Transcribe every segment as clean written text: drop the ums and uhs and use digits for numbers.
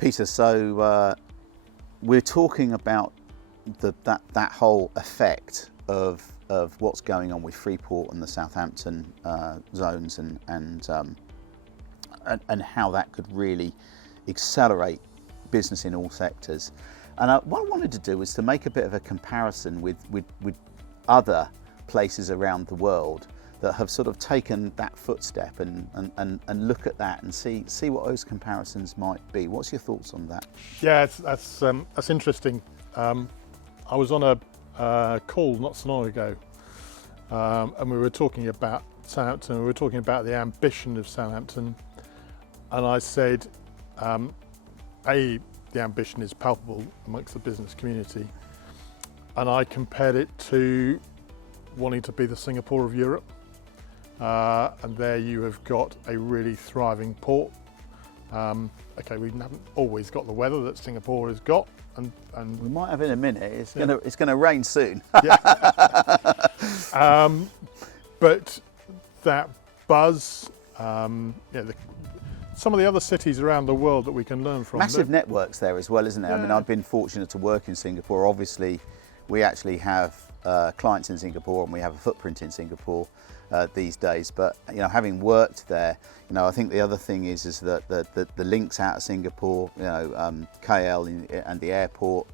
Peter, so we're talking about that whole effect of what's going on with Freeport and the Southampton zones, and how that could really accelerate business in all sectors. And what I wanted to do was to make a bit of a comparison with other places around the world that have sort of taken that footstep, and look at that and see what those comparisons might be. What's your thoughts on that? Yeah, that's interesting. I was on a call not so long ago, and we were talking about Southampton. We were talking about the ambition of Southampton, and I said, the ambition is palpable amongst the business community, and I compared it to wanting to be the Singapore of Europe. And there you have got a really thriving port. Okay, we haven't always got the weather that Singapore has got, and We might have in a minute. It's gonna rain soon. yeah. But that buzz, some of the other cities around the world that we can learn from. Massive networks there as well, isn't there? Yeah. I mean, I've been fortunate to work in Singapore. Obviously, we actually have clients in Singapore, and we have a footprint in Singapore these days. But having worked there, I think the other thing is that the links out of Singapore, KL and the airport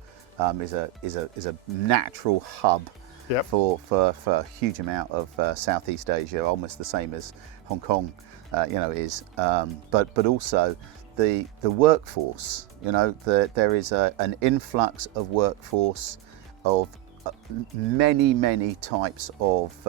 is a natural hub. Yep. For a huge amount of Southeast Asia, almost the same as Hong Kong, is. But also the workforce. There is an influx of workforce of many types of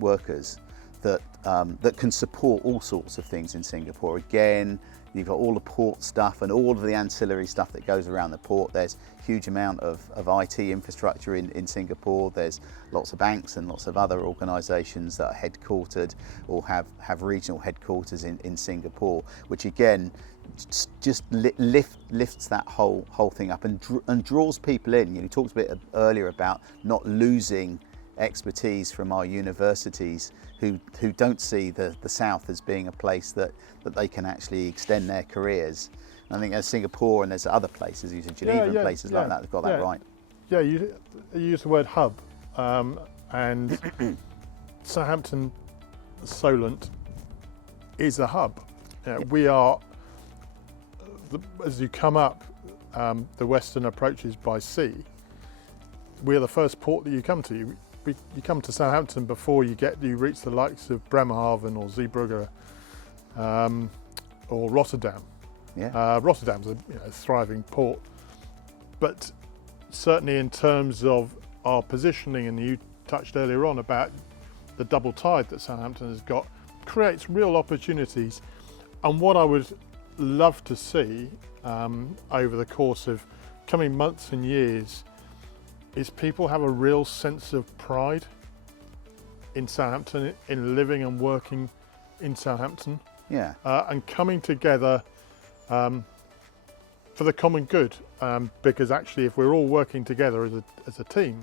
workers that can support all sorts of things in Singapore. Again, you've got all the port stuff and all of the ancillary stuff that goes around the port. There's a huge amount of IT infrastructure in Singapore. There's lots of banks and lots of other organisations that are headquartered or have regional headquarters in Singapore, which again just lifts that whole thing up and draws people in. You talked a bit earlier about not losing expertise from our universities who don't see the South as being a place that they can actually extend their careers. And I think there's Singapore and there's other places, you said Geneva and places like that, they've got that right. Yeah, you use the word hub, and Southampton Solent is a hub. We are, as you come up the western approaches by sea, we're the first port that you come to. You come to Southampton before you reach the likes of Bremerhaven or Zeebrugge or Rotterdam. Yeah. Rotterdam's a thriving port, but certainly in terms of our positioning, and you touched earlier on about the double tide that Southampton has got, creates real opportunities. And what I would love to see over the course of coming months and years is people have a real sense of pride in Southampton, in living and working in Southampton. Yeah. And coming together for the common good, because actually if we're all working together as a team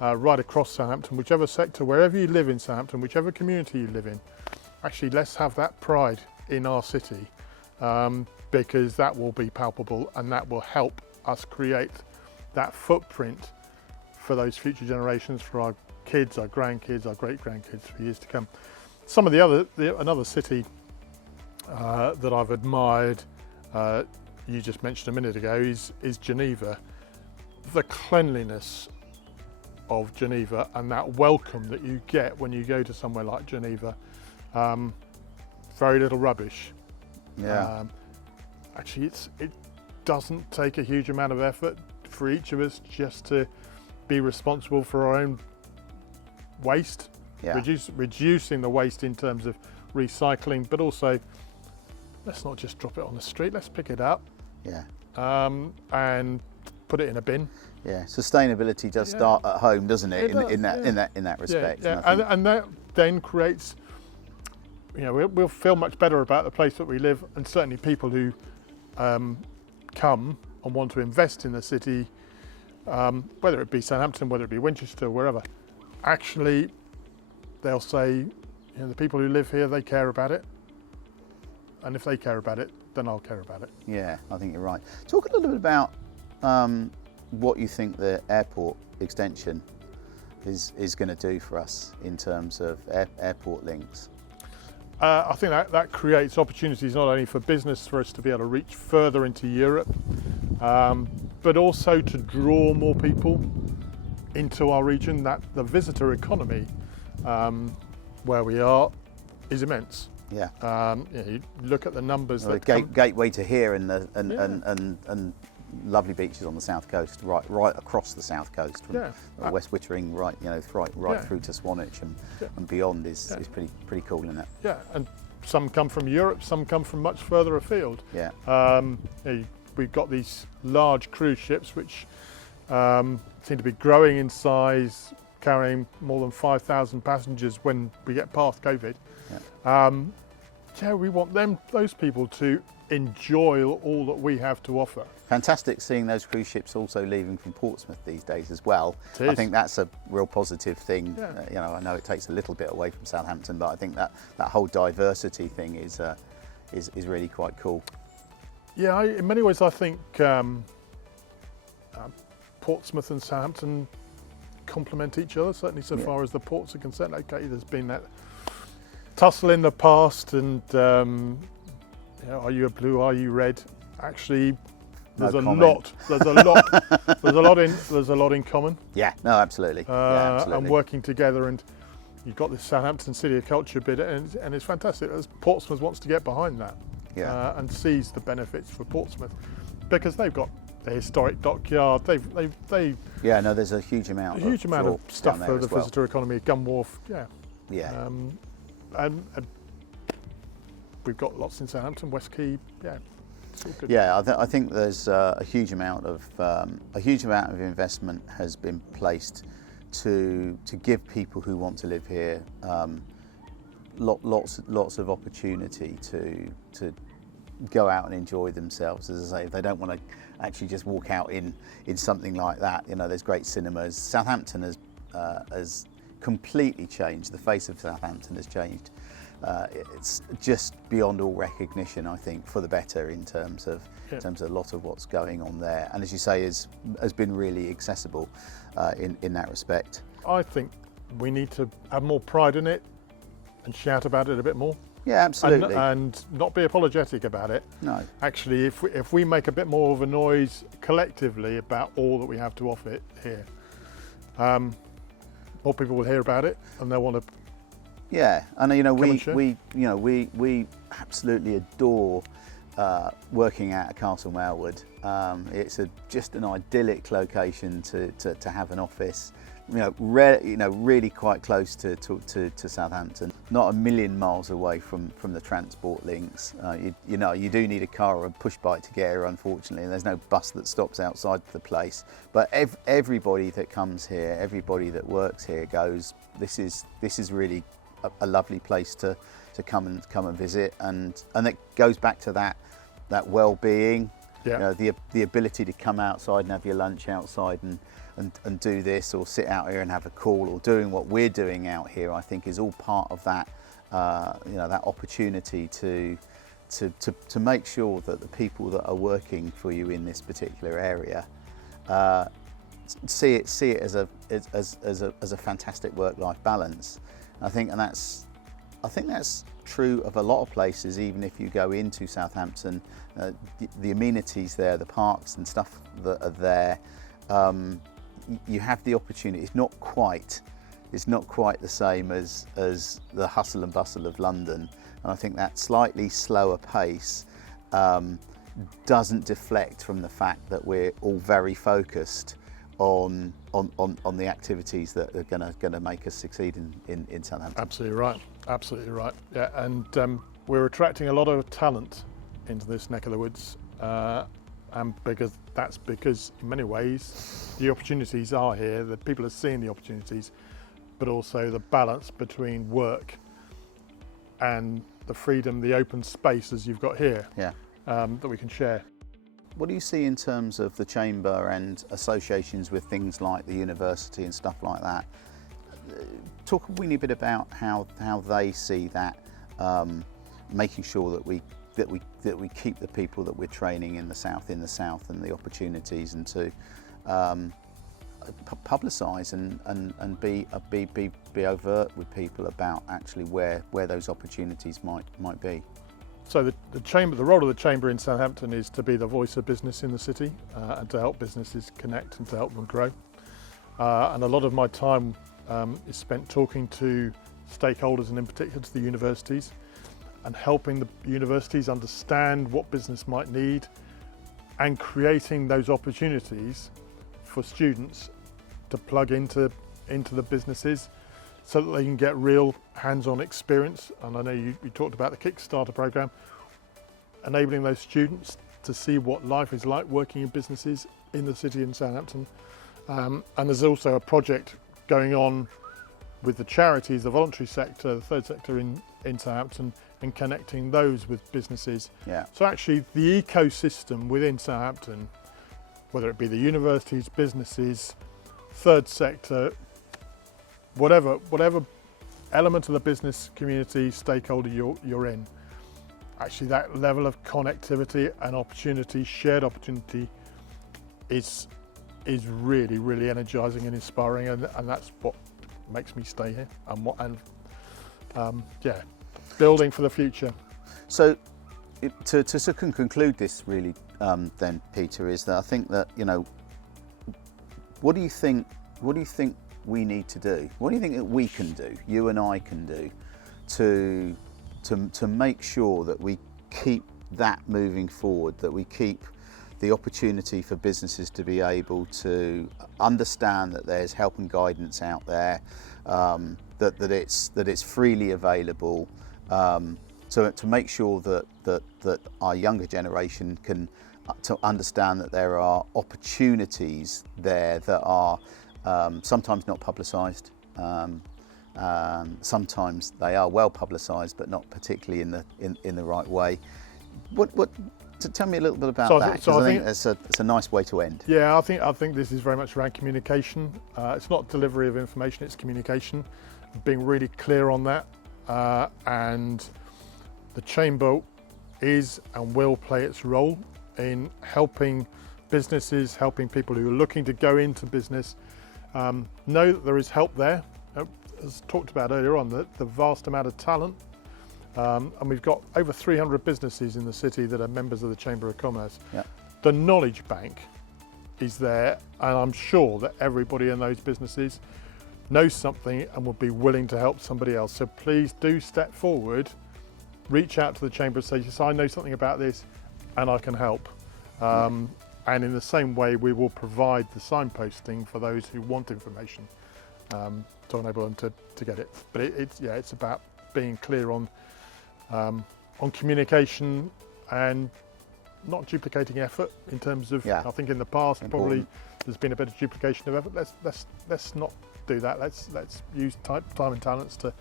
right across Southampton, whichever sector, wherever you live in Southampton, whichever community you live in, actually let's have that pride in our city, because that will be palpable and that will help us create that footprint for those future generations, for our kids, our grandkids, our great-grandkids for years to come. Some of another city that I've admired, you just mentioned a minute ago, is Geneva. The cleanliness of Geneva and that welcome that you get when you go to somewhere like Geneva, very little rubbish. Yeah. Actually, it doesn't take a huge amount of effort for each of us just to be responsible for our own waste, reducing the waste in terms of recycling, but also let's not just drop it on the street, let's pick it up and put it in a bin. Yeah, sustainability does start at home, doesn't it? In that respect. Yeah. And that then creates, we'll feel much better about the place that we live, and certainly people who come and want to invest in the city, whether it be Southampton, whether it be Winchester, wherever, actually they'll say, the people who live here, they care about it. and if they care about it, then I'll care about it. Yeah, I think you're right. Talk a little bit about what you think the airport extension is going to do for us in terms of airport links. I think that creates opportunities not only for business for us to be able to reach further into Europe, but also to draw more people into our region. That the visitor economy where we are is immense. Yeah. You look at the numbers. The gateway to here and lovely beaches on the south coast, right across the south coast, from West Wittering right through to Swanage and beyond is pretty cool, isn't it? Yeah, and some come from Europe, some come from much further afield. Yeah. We've got these large cruise ships which seem to be growing in size, carrying more than 5,000 passengers when we get past COVID. We want those people to enjoy all that we have to offer. Fantastic seeing those cruise ships also leaving from Portsmouth these days as well. I think that's a real positive thing. Yeah. I know it takes a little bit away from Southampton, but I think that whole diversity thing is really quite cool. Yeah, in many ways I think Portsmouth and Southampton complement each other, certainly so far as the ports are concerned. Okay, there's been that tussle in the past, and are you a blue, are you red? Actually, there's a lot in common. Yeah, no, absolutely. Absolutely. And working together, and you've got this Southampton City of Culture bit, and it's fantastic. As Portsmouth wants to get behind that, and sees the benefits for Portsmouth, because they've got the historic dockyard. There's a huge amount of stuff for the visitor economy. Gun Wharf, and we've got lots in Southampton, West Quay. It's all good. I think there's a huge amount of investment has been placed to give people who want to live here lots of opportunity to go out and enjoy themselves. As I say, if they don't want to actually just walk out in something like that, there's great cinemas. Southampton has completely changed. The face of Southampton has changed. It's just beyond all recognition, I think, for the better in terms of a lot of what's going on there. And as you say, has been really accessible in that respect. I think we need to have more pride in it and shout about it a bit more. Yeah, absolutely. And not be apologetic about it. No. Actually, if we make a bit more of a noise collectively about all that we have to offer it here, more people will hear about it, and they'll want to. Yeah, and we absolutely adore working out at Castle Marwood. It's just an idyllic location to have an office. Really quite close to Southampton, not a million miles away from the transport links. You do need a car or a push bike to get here, unfortunately, and there's no bus that stops outside the place. But everybody that comes here, everybody that works here goes, this is really a lovely place to come and visit, and it goes back to that well-being. The ability to come outside and have your lunch outside and do this, or sit out here and have a call, or doing what we're doing out here, I think is all part of that that opportunity to make sure that the people that are working for you in this particular area see it as a fantastic work-life balance. I think that's true of a lot of places. Even if you go into Southampton, the amenities there, the parks and stuff that are there, you have the opportunity. It's not quite the same as the hustle and bustle of London, and I think that slightly slower pace doesn't deflect from the fact that we're all very focused on the activities that are going to make us succeed in Southampton. Absolutely right. Yeah, and we're attracting a lot of talent into this neck of the woods, and because in many ways the opportunities are here. The people are seeing the opportunities, but also the balance between work and the freedom, the open spaces you've got here. That we can share. What do you see in terms of the Chamber and associations with things like the university and stuff like that? Talk a wee bit about how they see that, making sure that we we keep the people that we're training in the south, and the opportunities, and to publicise and be overt with people about actually where those opportunities might be. So the role of the Chamber in Southampton is to be the voice of business in the city, and to help businesses connect and to help them grow. And a lot of my time is spent talking to stakeholders, and in particular to the universities, and helping the universities understand what business might need, and creating those opportunities for students to plug into the businesses so that they can get real hands-on experience. And I know you talked about the Kickstarter program, enabling those students to see what life is like working in businesses in the city in Southampton. And there's also a project going on with the charities, the voluntary sector, the third sector in Southampton, and connecting those with businesses. Yeah. So actually the ecosystem within Southampton, whether it be the universities, businesses, third sector, whatever element of the business community stakeholder you're in, actually that level of connectivity and opportunity, shared opportunity, is really, really energising and inspiring, and that's what makes me stay here, and building for the future. So to sort of conclude this really then, Peter, is that I think that, what do you think we need to do? What do you think that we can do, you and I can do, to make sure that we keep that moving forward, that we keep the opportunity for businesses to be able to understand that there's help and guidance out there, that it's freely available, to make sure that our younger generation can to understand that there are opportunities there that are sometimes not publicised, sometimes they are well publicised but not particularly in the right way. So tell me a little bit about that, because I think it's a nice way to end. Yeah, I think this is very much around communication. It's not delivery of information, it's communication, being really clear on that, and the Chamber is and will play its role in helping businesses, helping people who are looking to go into business, know that there is help there. As talked about earlier on, the vast amount of talent, and we've got over 300 businesses in the city that are members of the Chamber of Commerce. Yeah. The knowledge bank is there, and I'm sure that everybody in those businesses knows something and would be willing to help somebody else. So please do step forward, reach out to the Chamber and say, yes, I know something about this and I can help. And in the same way, we will provide the signposting for those who want information, to enable them to get it. But it's about being clear on communication and not duplicating effort in terms of, I think in the past probably there's been a bit of duplication of effort. Let's not do that. Let's use time and talents to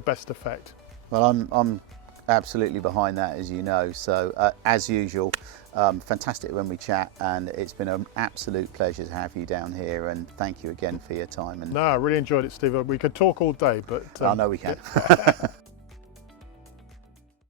best effect. Well, I'm absolutely behind that, as you know. So as usual, fantastic when we chat, and it's been an absolute pleasure to have you down here, and thank you again for your time. And no, I really enjoyed it, Steve. We could talk all day, but I know we can.